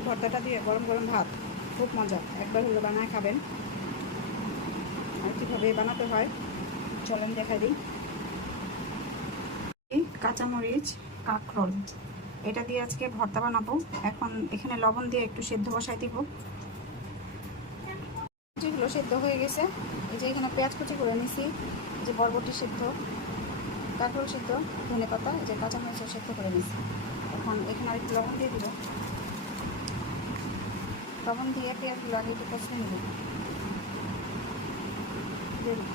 এই ভর্তাটা দিয়ে গরম গরম ভাত খুব মজা, একবার হলো বানায় খাবেন। আর কীভাবে বানাতে হয় চলেন দেখাই দিই। কাঁচামরিচ, কাঁকরোল, এটা দিয়ে আজকে ভর্তা বানাবো। এখন এখানে লবণ দিয়ে একটু সেদ্ধ বসাই দিব। যেগুলো সেদ্ধ হয়ে গেছে, এই যে এখানে পেঁয়াজ কুচি করে নিছি, যে বরবটি সেদ্ধ, কাঁকরোল সেদ্ধ, ধনে পাতা, এই যে কাঁচামরিচ সেদ্ধ করে নিছি। এখন এখানে আর একটু লবণ দিয়ে দিব। লবণ দিয়ে পেঁয়াজগুলো আগে একটু কষে নেব।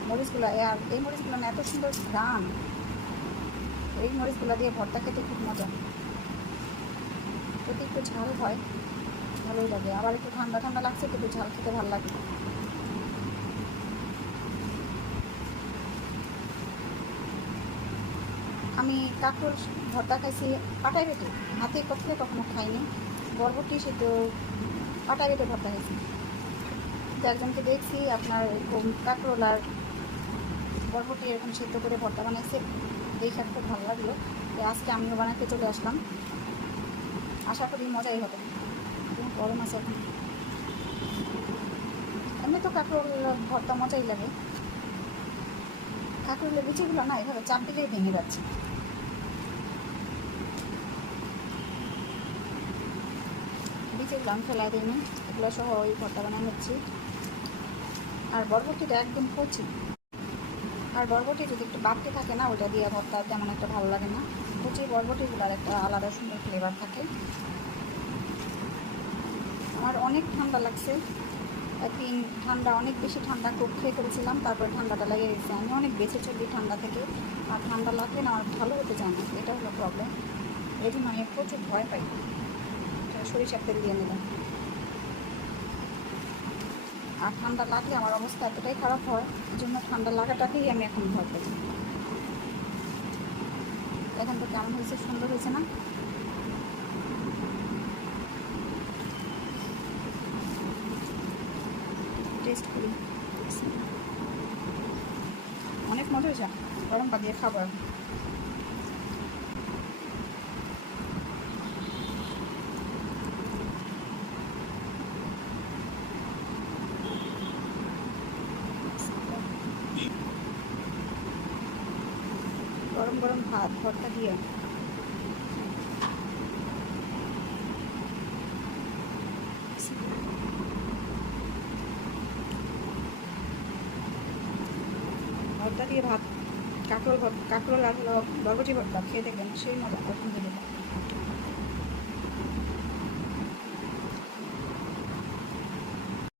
মরিচগুলো, আর এই মরিচগুলো না এত সুন্দর ঘ্রাণ, এই মরিচগুলো দিয়ে ভর্তা খেতে খুব মজা। যদি একটু ঝাল হয় ভালোই লাগে, আবার একটু ঠান্ডা ঠান্ডা লাগছে, একটু ঝাল খেতে ভালো লাগে। আমি কাঁকরোল ভর্তা খাইছি পাটায় বেটে, হাতে কখনো কখনো খাইনি। বরবটি সেদ্ধ পাটায় বেটে ভর্তা খাইছি। তো একজনকে দেখছি আপনার এরকম কাঁকরোল আর বরবটি এরকম সেদ্ধ করে ভর্তা বানাইছে, দেখে খুব ভালো লাগলো। আজকে আমিও বানাতে চলে আসলাম, আশা করি মজাই হবে। গরম আছে এখন, এমনি তো কাঁকরোল ভর্তা মজাই লাগে। কাঁকরোলের বিচিগুলো না এভাবে চাপ দিলেই ভেঙে যাচ্ছে। বিচিগুলো আমি ফেলাই দিইনি, এগুলো সহ ওই ভর্তা বানিয়ে নিচ্ছি। আর বরবটিটা একদম কচি, আর বরবটি যদি একটু বাড়তে থাকে না, ওইটা দিয়ে ভর্তা তেমন একটা ভালো লাগে না। কচি বরবটিগুলোর একটা আলাদা সুন্দর ফ্লেভার থাকে। আমার অনেক ঠান্ডা লাগছে, একদিন ঠান্ডা, অনেক বেশি ঠান্ডা খুব খেয়ে করেছিলাম, তারপর ঠান্ডাটা লেগে গেছে। আমি অনেক বেঁচে চলি ঠান্ডা থেকে, আর ঠান্ডা লাগলে না আমার ভালো হতে চায় না, এটা হলো প্রবলেম। এই জন্য আমি প্রচুর ভয় পাই। সরিষার তেল দিয়ে নিলাম। আর ঠান্ডা লাগলে আমার অবস্থা এতটাই খারাপ হয়, এই জন্য ঠান্ডা লাগাটাকেই আমি এখন ভয় পাই। এখন তো কেমন হয়েছে, সুন্দর হয়েছে না? টেস্ট করি, অনেক মজা হয়েছে। গরম পা দিয়ে খাবো এখন। গরম গরম ভাত ভর্তা দিয়ে ভর্তা দিয়ে ভাত, কাঁকরোল আর বরবটি ভর্তা খেয়ে দেখবেন সেই মজা।